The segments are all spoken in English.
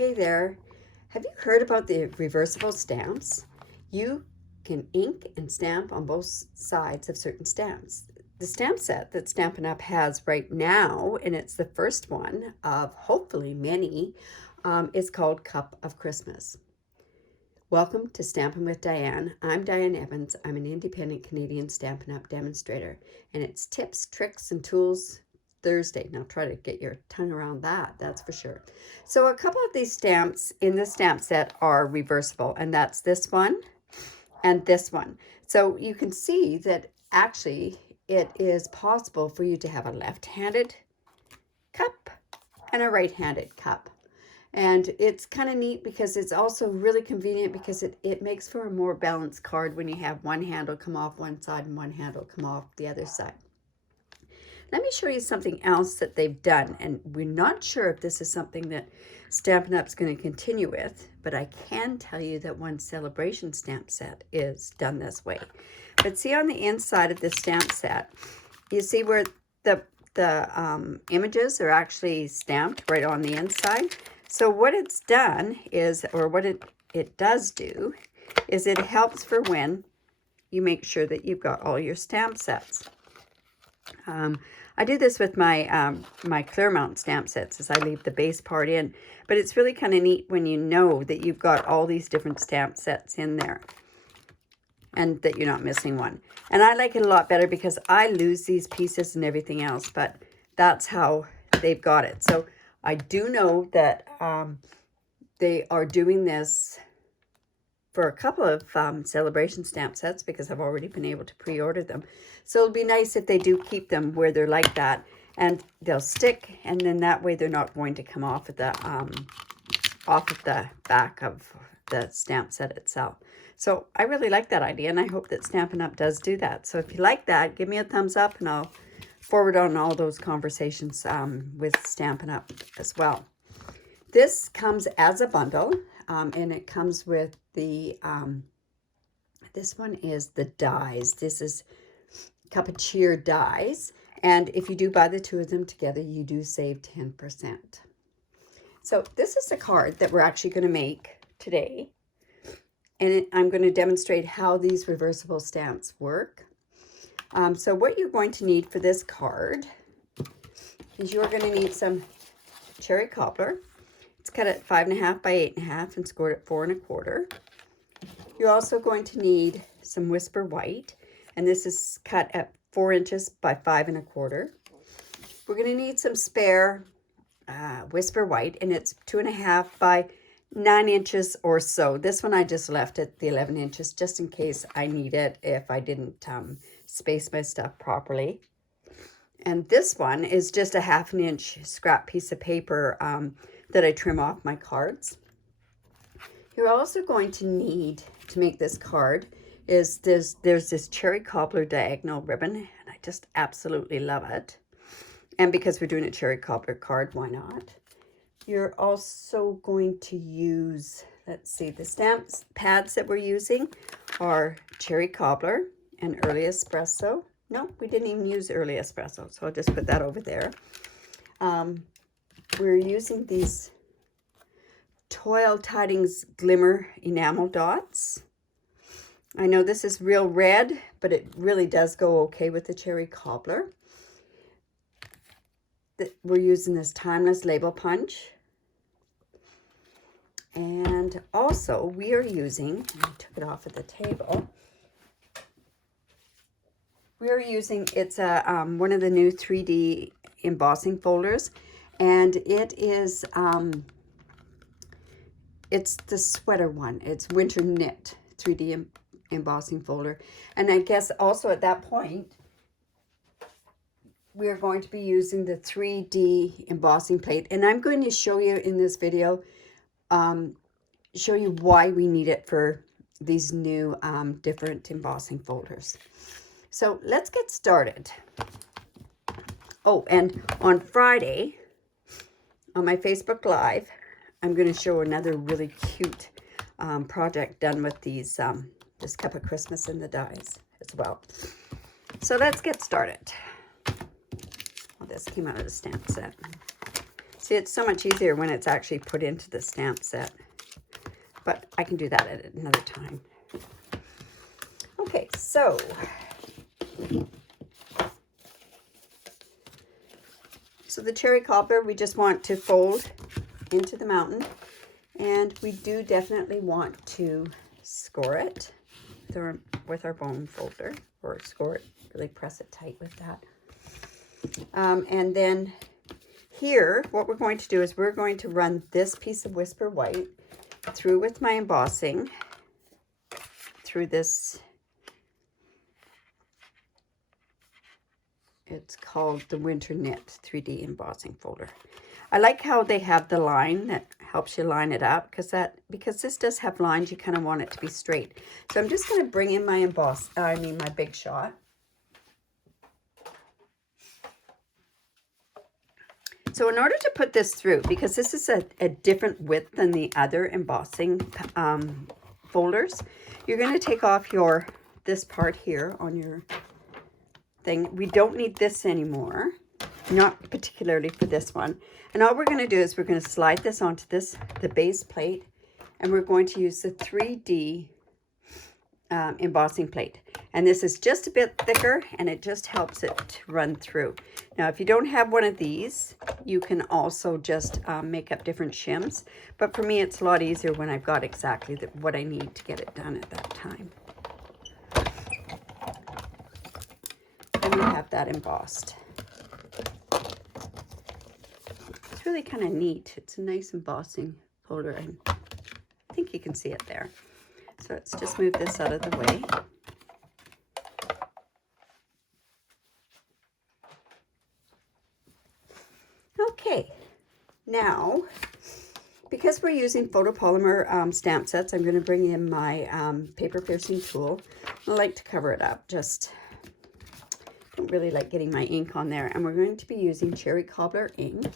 Hey there, have you heard about the reversible stamps? You can ink and stamp on both sides of certain stamps. The stamp set that Stampin' Up! Has right now, and it's the first one of hopefully many, is called Cup of Christmas. Welcome to Stampin' with Diane. I'm Diane Evans. I'm an independent Canadian Stampin' Up! Demonstrator, and it's tips, tricks, and tools Thursday. Now try to get your tongue around that, that's for sure. So a couple of these stamps in the stamp set are reversible, and that's this one and this one. So you can see that actually it is possible for you to have a left-handed cup and a right-handed cup. And it's kind of neat because it's also really convenient because it makes for a more balanced card when you have one handle come off one side and one handle come off the other side. Let me show you something else that they've done, and we're not sure if this is something that Stampin' Up! Is going to continue with, but I can tell you that one celebration stamp set is done this way. But see on the inside of this stamp set, you see where the images are actually stamped right on the inside. So what it's done is, or what it does do, is it helps for when you make sure that you've got all your stamp sets. I do this with my my Claremont stamp sets as I leave the base part in, but it's really kind of neat when you know that you've got all these different stamp sets in there and that you're not missing one. And I like it a lot better because I lose these pieces and everything else, but that's how they've got it. So I do know that they are doing this for a couple of celebration stamp sets because I've already been able to pre-order them. So it'll be nice if they do keep them where they're like that and they'll stick, and then that way they're not going to come off of the back of the stamp set itself. So I really like that idea, and I hope that Stampin' Up! Does do that. So if you like that, give me a thumbs up and I'll forward on all those conversations with Stampin' Up! As well. This comes as a bundle, and it comes with the, this one is the dies. This is Cup of Cheer dies. And if you do buy the two of them together, you do save 10%. So this is the card that we're actually going to make today. And I'm going to demonstrate how these reversible stamps work. So what you're going to need for this card is you're going to need some cherry cobbler. It's cut at 5.5 by 8.5 and scored at 4 1/4. You're also going to need some Whisper White, and this is cut at 4 inches by 5 1/4. We're going to need some spare Whisper White, and it's 2.5 by 9 inches or so. This one I just left at the 11 inches just in case I need it if I didn't space my stuff properly. And this one is just a 1/2 inch scrap piece of paper that I trim off my cards. You're also going to need to make this card is there's this cherry cobbler diagonal ribbon, and I just absolutely love it. And because we're doing a cherry cobbler card, why not? You're also going to use, let's see, the stamps pads that we're using are cherry cobbler and early espresso. No, we didn't even use early espresso, so I'll just put that over there. We're using these Toil Tidings Glimmer enamel dots. I know this is real red, but it really does go okay with the cherry cobbler. We're using this Timeless Label Punch. And also we are using, I took it off of the table. We are using, it's a one of the new 3D embossing folders, and it is, it's the sweater one. It's Winter Knit 3D embossing folder. And I guess also at that point, we're going to be using the 3D embossing plate. And I'm going to show you in this video, show you why we need it for these new different embossing folders. So let's get started. Oh, and on Friday, on my Facebook Live, I'm going to show another really cute project done with these this Cup of Christmas and the dies as well. So let's get started. Well, this came out of the stamp set. See, it's so much easier when it's actually put into the stamp set. But I can do that at another time. Okay, so the cherry cobbler, we just want to fold into the mountain. And we do definitely want to score it with our bone folder, or score it, really press it tight with that. And then here, what we're going to do is we're going to run this piece of Whisper White through with my embossing, through this, it's called the Winter Knit 3D Embossing Folder. I like how they have the line that helps you line it up, because this does have lines, you kind of want it to be straight. So I'm just going to bring in my my Big Shot. So in order to put this through, because this is a different width than the other embossing folders, you're going to take off this part here on your thing. We don't need this anymore, not particularly for this one. And all we're going to do is we're going to slide this onto the base plate, and we're going to use the 3D embossing plate. And this is just a bit thicker, and it just helps it to run through. Now, if you don't have one of these, you can also just make up different shims. But for me, it's a lot easier when I've got exactly what I need to get it done at that time. And we have that embossed. It's really kind of neat. It's a nice embossing folder, and I think you can see it there. So let's just move this out of the way. Okay, now, because we're using photopolymer stamp sets, I'm going to bring in my paper piercing tool. I like to cover it up, just don't really like getting my ink on there. And we're going to be using cherry cobbler ink.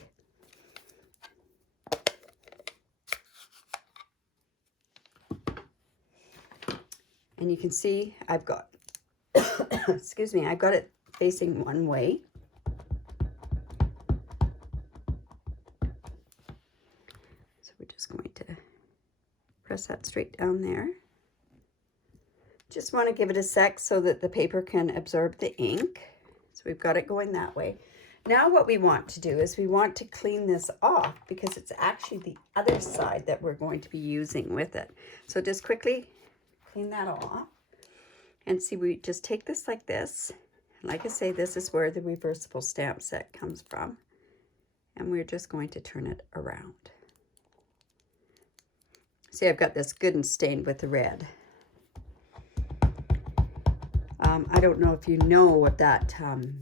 And you can see I've got, excuse me, I've got it facing one way. So we're just going to press that straight down there. Just want to give it a sec so that the paper can absorb the ink. So we've got it going that way. Now what we want to do is we want to clean this off, because it's actually the other side that we're going to be using with it. So just quickly clean that off. And see, we just take this like this. Like I say, this is where the reversible stamp set comes from. And we're just going to turn it around. See, I've got this good and stained with the red. I don't know if you know what that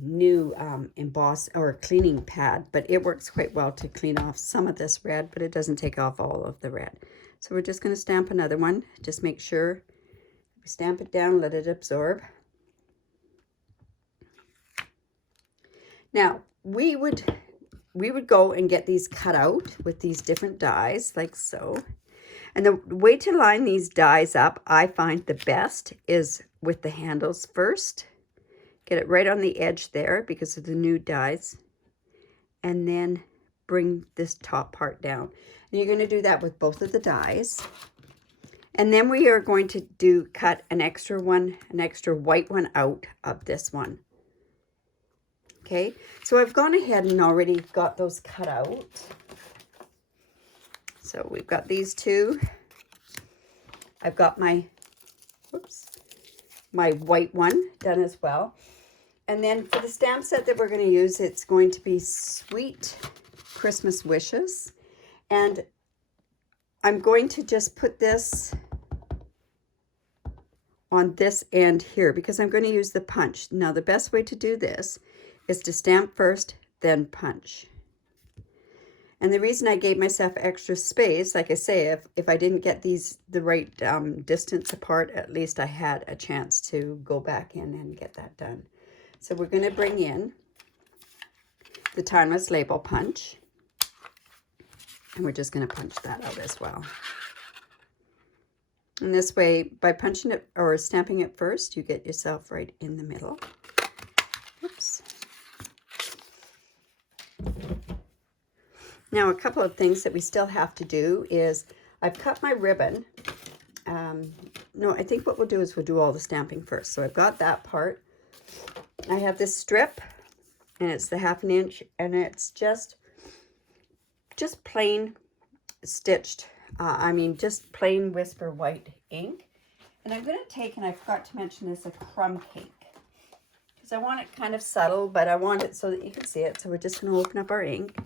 new emboss or cleaning pad, but it works quite well to clean off some of this red, but it doesn't take off all of the red. So we're just going to stamp another one. Just make sure we stamp it down, let it absorb. Now, we would go and get these cut out with these different dies, like so. And the way to line these dies up, I find the best, is with the handles first. Get it right on the edge there because of the new dies. And then bring this top part down. And you're going to do that with both of the dies. And then we are going to cut an extra white one out of this one. Okay, so I've gone ahead and already got those cut out. So we've got these two. I've got my white one done as well. And then for the stamp set that we're going to use, it's going to be Sweet Christmas Wishes. And I'm going to just put this on this end here because I'm going to use the punch. Now, the best way to do this is to stamp first, then punch. And the reason I gave myself extra space, like I say, if I didn't get these the right distance apart, at least I had a chance to go back in and get that done. So we're going to bring in the Timeless Label punch. And we're just going to punch that out as well. And this way, by punching it or stamping it first, you get yourself right in the middle. Oops. Now, a couple of things that we still have to do is I've cut my ribbon. No, I think what we'll do is we'll do all the stamping first. So I've got that part. I have this strip, and it's the 1/2 inch, and it's just plain stitched. Just plain Whisper white ink. And I'm going to take, and I forgot to mention this, a crumb cake. Because I want it kind of subtle, but I want it so that you can see it. So we're just going to open up our ink.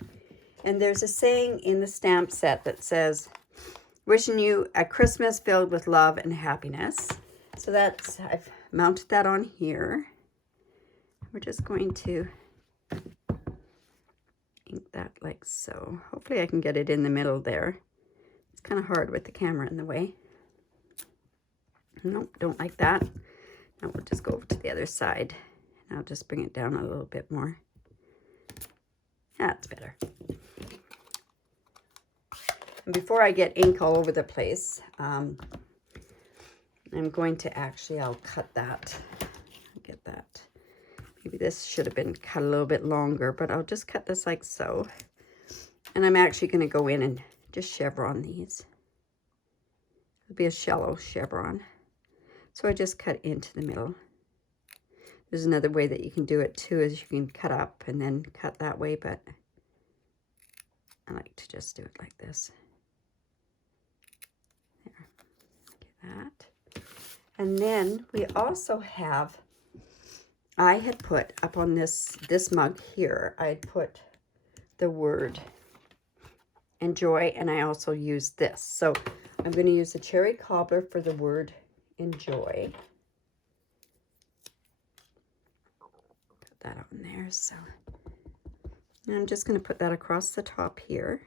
And there's a saying in the stamp set that says, wishing you a Christmas filled with love and happiness. So that's, I've mounted that on here. We're just going to ink that like so. Hopefully I can get it in the middle there. It's kind of hard with the camera in the way. Nope, don't like that. Now we'll just go over to the other side. And I'll just bring it down a little bit more. That's better. And before I get ink all over the place, I'm going to actually, I'll cut that. Get that. Maybe this should have been cut a little bit longer, but I'll just cut this like so. And I'm actually going to go in and just chevron these. It'll be a shallow chevron. So I just cut into the middle. There's another way that you can do it too, is you can cut up and then cut that way, but I like to just do it like this. There, like that. And then we also have, I had put up on this mug here, I had put the word enjoy, and I also used this. So I'm going to use the cherry cobbler for the word enjoy. Put that on there. So and I'm just going to put that across the top here.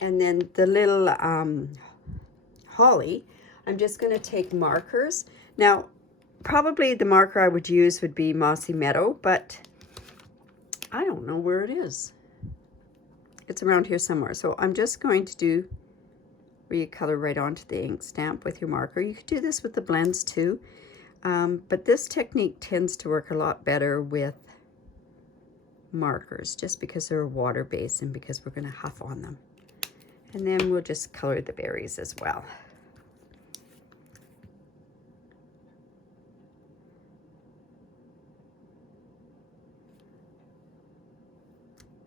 And then the little holly, I'm just going to take markers. Now, probably the marker I would use would be Mossy Meadow, but I don't know where it is. It's around here somewhere. So I'm just going to do where you color right onto the ink stamp with your marker. You could do this with the blends too, but this technique tends to work a lot better with markers just because they're a water base and because we're going to huff on them. And then we'll just color the berries as well.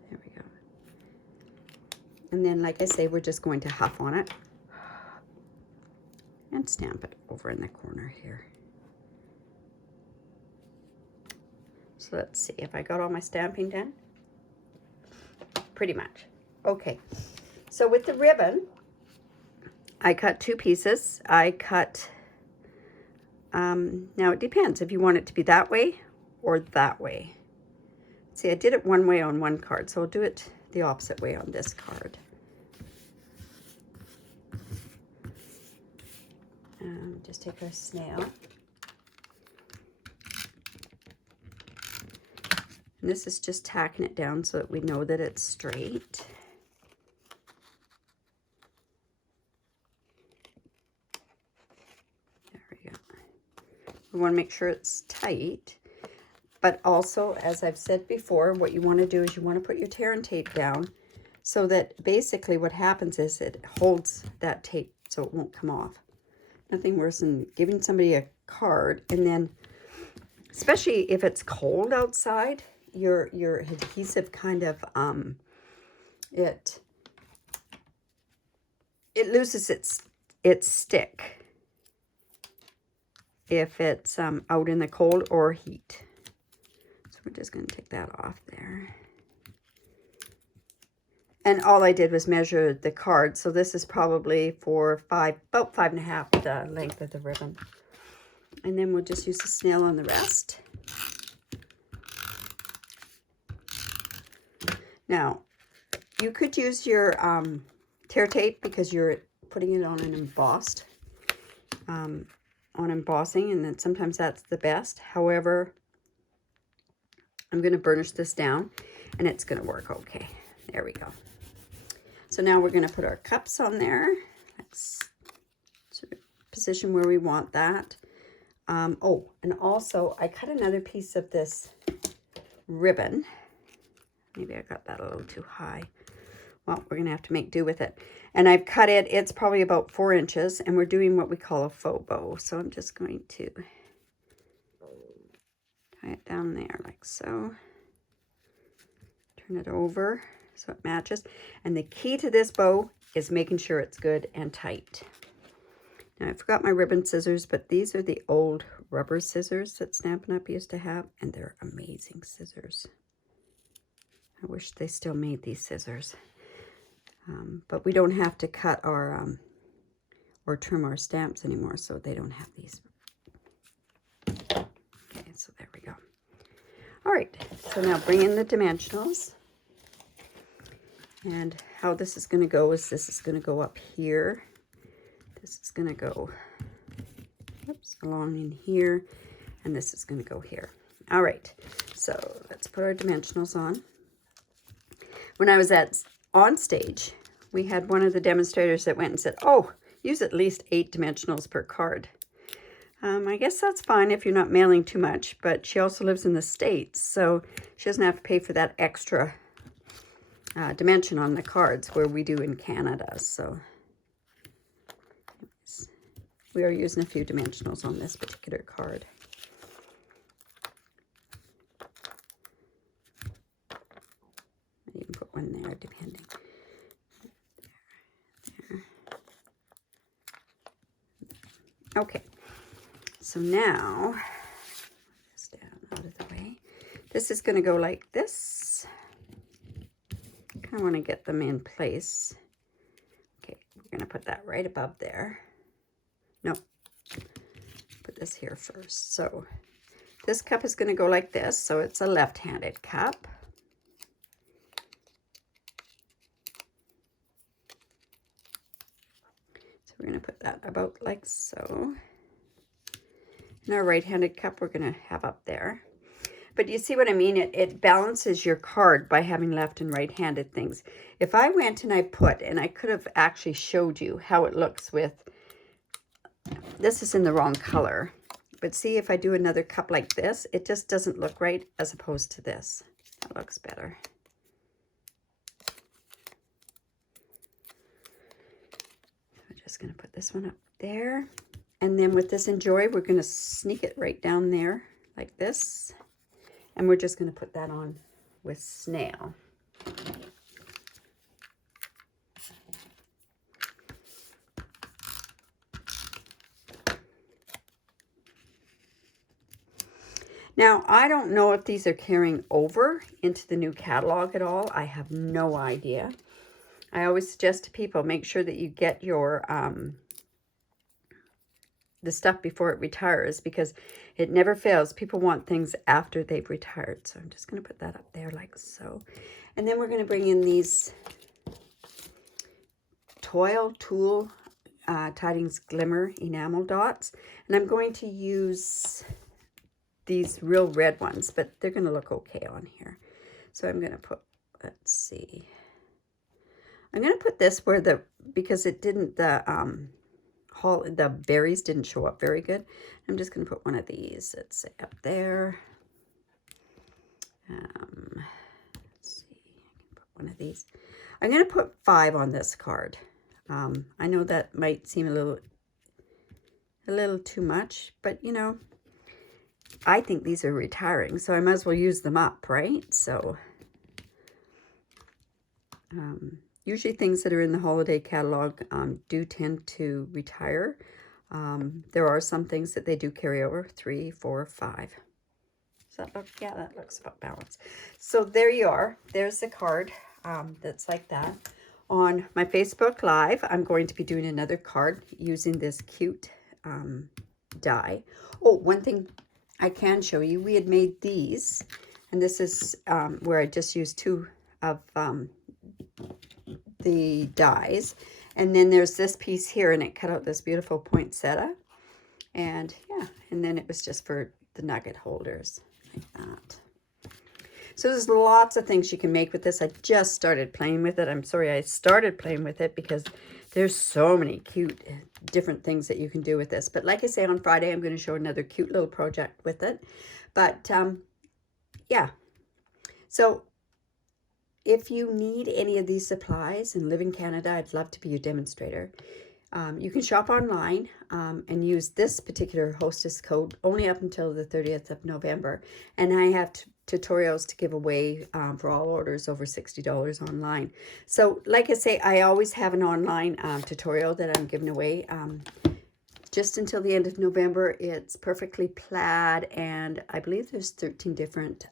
There we go. And then, like I say, we're just going to huff on it and stamp it over in the corner here. So let's see if I got all my stamping done. Pretty much. Okay. So with the ribbon, I cut 2 pieces. I cut, now it depends if you want it to be that way or that way. See, I did it one way on one card, so I'll do it the opposite way on this card. Just take our snail. And this is just tacking it down so that we know that it's straight. We want to make sure it's tight, but also, as I've said before, what you want to do is you want to put your tear and tape down so that basically what happens is it holds that tape so it won't come off. Nothing worse than giving somebody a card and then, especially if it's cold outside, your adhesive kind of, it loses its stick if it's out in the cold or heat. So we're just going to take that off there. And all I did was measure the card. So this is probably for about 5.5 the length of the ribbon. And then we'll just use the snail on the rest. Now, you could use your tear tape because you're putting it on an embossed, on embossing, and then sometimes that's the best. However, I'm going to burnish this down and it's going to work okay. There we go. So now we're going to put our cups on there. Let's sort of position where we want that. Oh, and also I cut another piece of this ribbon. Maybe I got that a little too high. Well, we're going to have to make do with it. And I've cut it. It's probably about 4 inches. And we're doing what we call a faux bow. So I'm just going to tie it down there like so. Turn it over so it matches. And the key to this bow is making sure it's good and tight. Now, I forgot my ribbon scissors, but these are the old rubber scissors that Stampin' Up used to have. And they're amazing scissors. I wish they still made these scissors. But we don't have to cut our or trim our stamps anymore, so they don't have these. Okay, so there we go. All right, so now bring in the dimensionals. And how this is going to go is this is going to go up here. This is going to go along in here, and this is going to go here. All right, so let's put our dimensionals on. When I was on stage, we had one of the demonstrators that went and said, oh, use at least 8 dimensionals per card. I guess that's fine if you're not mailing too much, but she also lives in the States, so she doesn't have to pay for that extra dimension on the cards where we do in Canada. So we are using a few dimensionals on this particular card. I even put one there, depending. There. Okay, so now, this down out of the way. This is going to go like this. Kind of want to get them in place. Okay, we're going to put that right above there. No, put this here first. So this cup is going to go like this. So it's a left-handed cup. So we're going to put that about like so. And our right-handed cup we're going to have up there. But you see what I mean? It balances your card by having left and right-handed things. If I went and I could have actually showed you how it looks with, this is in the wrong color. But see, if I do another cup like this, it just doesn't look right as opposed to this. That looks better. I'm just going to put this one up there. And then with this Enjoy, we're going to sneak it right down there like this. And we're just going to put that on with Snail. Now, I don't know if these are carrying over into the new catalog at all. I have no idea. I always suggest to people, make sure that you get your the stuff before it retires, because it never fails. People want things after they've retired. So I'm just going to put that up there like so. And then we're going to bring in these Toil Tool Tidings Glimmer enamel dots. And I'm going to use these real red ones, but they're going to look okay on here. So I'm going to put, let's see. I'm going to put this where because it didn't, the berries didn't show up very good. I'm just going to put one of these, let's say up there. Let's see, I can put one of these. I'm going to put 5 on this card. I know that might seem a little too much, but you know, I think these are retiring, so I might as well use them up, right? So usually things that are in the holiday catalog do tend to retire. There are some things that they do carry over, 3, 4, 5. Does that look? Yeah, that looks about balanced. So there you are. There's the card that's like that. On my Facebook Live, I'm going to be doing another card using this cute die. Oh, one thing I can show you, we had made these, and this is where I just used 2 of the dies, and then there's this piece here, and it cut out this beautiful poinsettia, and yeah, and then it was just for the nugget holders like that. So there's lots of things you can make with this. I just started playing with it. I'm sorry I started playing with it because There's so many cute different things that you can do with this. But like I say, on Friday, I'm going to show another cute little project with it. But yeah, so if you need any of these supplies and live in Canada, I'd love to be your demonstrator. You can shop online and use this particular hostess code only up until the 30th of November. And I have tutorials to give away for all orders over $60 online. So like I say, I always have an online tutorial that I'm giving away just until the end of November. It's perfectly plaid, and I believe there's 13 different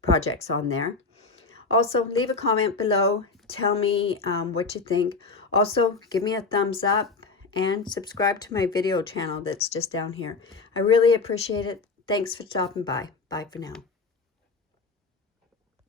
projects on there. Also, leave a comment below. Tell me what you think. Also, give me a thumbs up and subscribe to my video channel that's just down here. I really appreciate it. Thanks for stopping by. Bye for now.